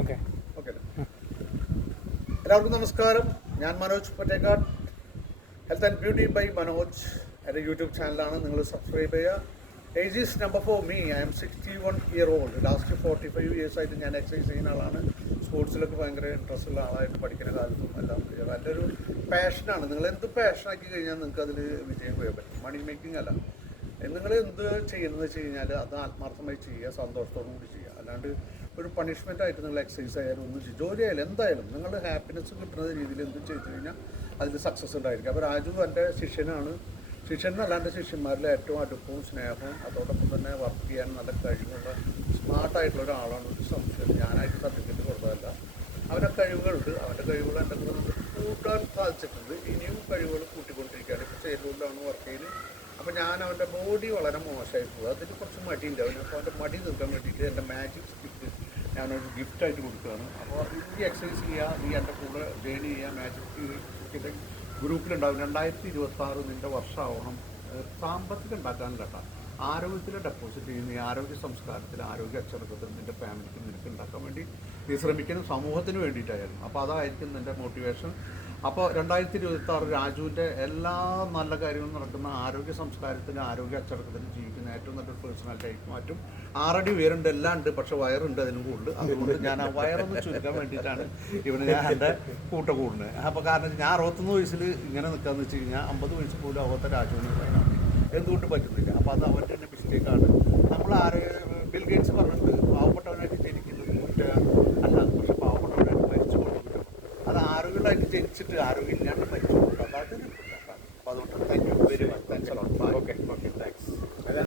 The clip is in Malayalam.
ഓക്കെ ഓക്കെ എല്ലാവർക്കും നമസ്കാരം. ഞാൻ Manoj Pottekkat, health and beauty by Manoj. എൻ്റെ യൂട്യൂബ് ചാനലാണ്, നിങ്ങൾ സബ്സ്ക്രൈബ് ചെയ്യുക. Age is number for me. I'm 61 year old. Last 45 ഇയേഴ്സായിട്ട് ഞാൻ എക്സസൈസ് ചെയ്യുന്ന ആളാണ്. സ്പോർട്സിലൊക്കെ ഭയങ്കര ഇൻട്രസ്റ്റ് ഉള്ള ആളായിട്ട് പഠിക്കുന്ന കാലത്തും എല്ലാം നല്ലൊരു പാഷനാണ്. നിങ്ങൾ എന്ത് പാഷനാക്കി കഴിഞ്ഞാൽ നിങ്ങൾക്ക് അതിൽ വിജയം ചെയ്യാൻ പറ്റും. മണി മേക്കിംഗ് അല്ല. നിങ്ങൾ എന്ത് ചെയ്യുന്നത് വെച്ച് കഴിഞ്ഞാൽ അത് ആത്മാർത്ഥമായി ചെയ്യുക, സന്തോഷത്തോടു കൂടി ചെയ്യുക. അല്ലാണ്ട് ഒരു പണിഷ്മെൻ്റ് ആയിട്ട് നിങ്ങൾ എക്സസൈസ് ആയാലും ഒന്നും ചെയ്യും, ജോലി ആയാലും എന്തായാലും നിങ്ങളുടെ ഹാപ്പിനെസ് കിട്ടുന്ന രീതിയിൽ എന്തും ചെയ്തു കഴിഞ്ഞാൽ അതിൽ സക്സസ് ഉണ്ടായിരിക്കും. അപ്പോൾ രാജു എൻ്റെ ശിഷ്യനാണ്. ശിഷ്യനല്ലാണ്ട് ശിഷ്യന്മാരിൽ ഏറ്റവും അടുപ്പവും സ്നേഹവും അതോടൊപ്പം തന്നെ വർക്ക് ചെയ്യാൻ നല്ല കഴിവുള്ള സ്മാർട്ടായിട്ടുള്ള ഒരാളാണ്. ഒരു സംശയം ഞാനായിട്ട് സർട്ടിഫിക്കറ്റ് കൊടുത്തതല്ല. അവൻ്റെ കഴിവുകളുണ്ട്. അവൻ്റെ കഴിവുകൾ എൻ്റെ കൂട്ടാൻ സാധിച്ചിട്ടുണ്ട്. ഇനിയും കഴിവുകൾ കൂട്ടിക്കൊണ്ടിരിക്കുകയാണ്. ഇപ്പോൾ ചേരൂരിലാണ് വർക്ക് ചെയ്യുന്നത്. അപ്പോൾ ഞാൻ അവൻ്റെ ബോഡി വളരെ മോശമായിട്ടുള്ളത്, അതിൽ കുറച്ച് മടിയുണ്ട് അവന്. അപ്പോൾ അവൻ്റെ മടി തീർക്കാൻ വേണ്ടിയിട്ട് എൻ്റെ മാജിക് സ്റ്റിക്ക് ഞാനൊരു ഗിഫ്റ്റായിട്ട് കൊടുക്കുകയാണ്. അപ്പോൾ ഈ എക്സസൈസ് ചെയ്യുക, നീ എൻ്റെ കൂടെ ജോയിൻ ചെയ്യുക. മാജിക് സ്റ്റിക്കിൻ്റെ ഗ്രൂപ്പിലുണ്ടാവും. 2026 നിൻ്റെ വർഷമാവണം. സാമ്പത്തികം ഉണ്ടാക്കാൻ കേട്ടാ, ആരോഗ്യത്തിൽ ഡെപ്പോസിറ്റ് ചെയ്യുന്ന ഈ ആരോഗ്യ സംസ്കാരത്തിൽ, ആരോഗ്യ അച്ചടക്കത്തിൽ നിൻ്റെ ഫാമിലിക്ക് നിനക്ക് ഉണ്ടാക്കാൻ വേണ്ടി നീ ശ്രമിക്കുന്ന സമൂഹത്തിന് വേണ്ടിയിട്ടായിരുന്നു. അപ്പോൾ അതായിരിക്കും നിൻ്റെ മോട്ടിവേഷൻ. അപ്പോൾ 2026 രാജുവിൻ്റെ എല്ലാ നല്ല കാര്യങ്ങളും നടക്കുന്ന ആരോഗ്യ സംസ്കാരത്തിലും ആരോഗ്യ അച്ചടക്കത്തിലും ജീവിക്കുന്ന ഏറ്റവും നല്ലൊരു പേഴ്സണാലിറ്റി ആയിരിക്കും. മാറ്റും. 6 അടി ഉയരുണ്ട്, എല്ലാം ഉണ്ട്, പക്ഷേ വയറുണ്ട് അതിനും കൂടുതൽ. അതുകൊണ്ട് ഞാൻ ആ വയറൊന്ന് ചുരുക്കാൻ വേണ്ടിയിട്ടാണ് ഞാൻ എൻ്റെ കൂട്ട കൂടുന്നത്. അപ്പോൾ കാരണം ഞാൻ 61 വയസ്സിൽ ഇങ്ങനെ നിൽക്കാമെന്ന് വെച്ച് കഴിഞ്ഞാൽ 50 വയസ്സ് പോലും ആവാത്ത രാജുവിന് പറയാൻ എന്തുകൊണ്ട് പറ്റുന്നില്ല. അപ്പോൾ അത് അവൻ്റെ തന്നെ മിസ്റ്റേക്കാണ്. നമ്മൾ ബിൽ ഗേറ്റ്സ് പറഞ്ഞിട്ടുണ്ട്, പാവപ്പെട്ടവനായിട്ട് ജനിക്കുന്നത് കുറ്റം അല്ല, പക്ഷെ പാവപ്പെട്ടവനായിട്ട് മരിച്ചു കൊണ്ടിരിക്കണം. അത് ആരോഗ്യമായിട്ട് ജനിച്ചിട്ട് ആരോഗ്യം ഇല്ലാണ്ട്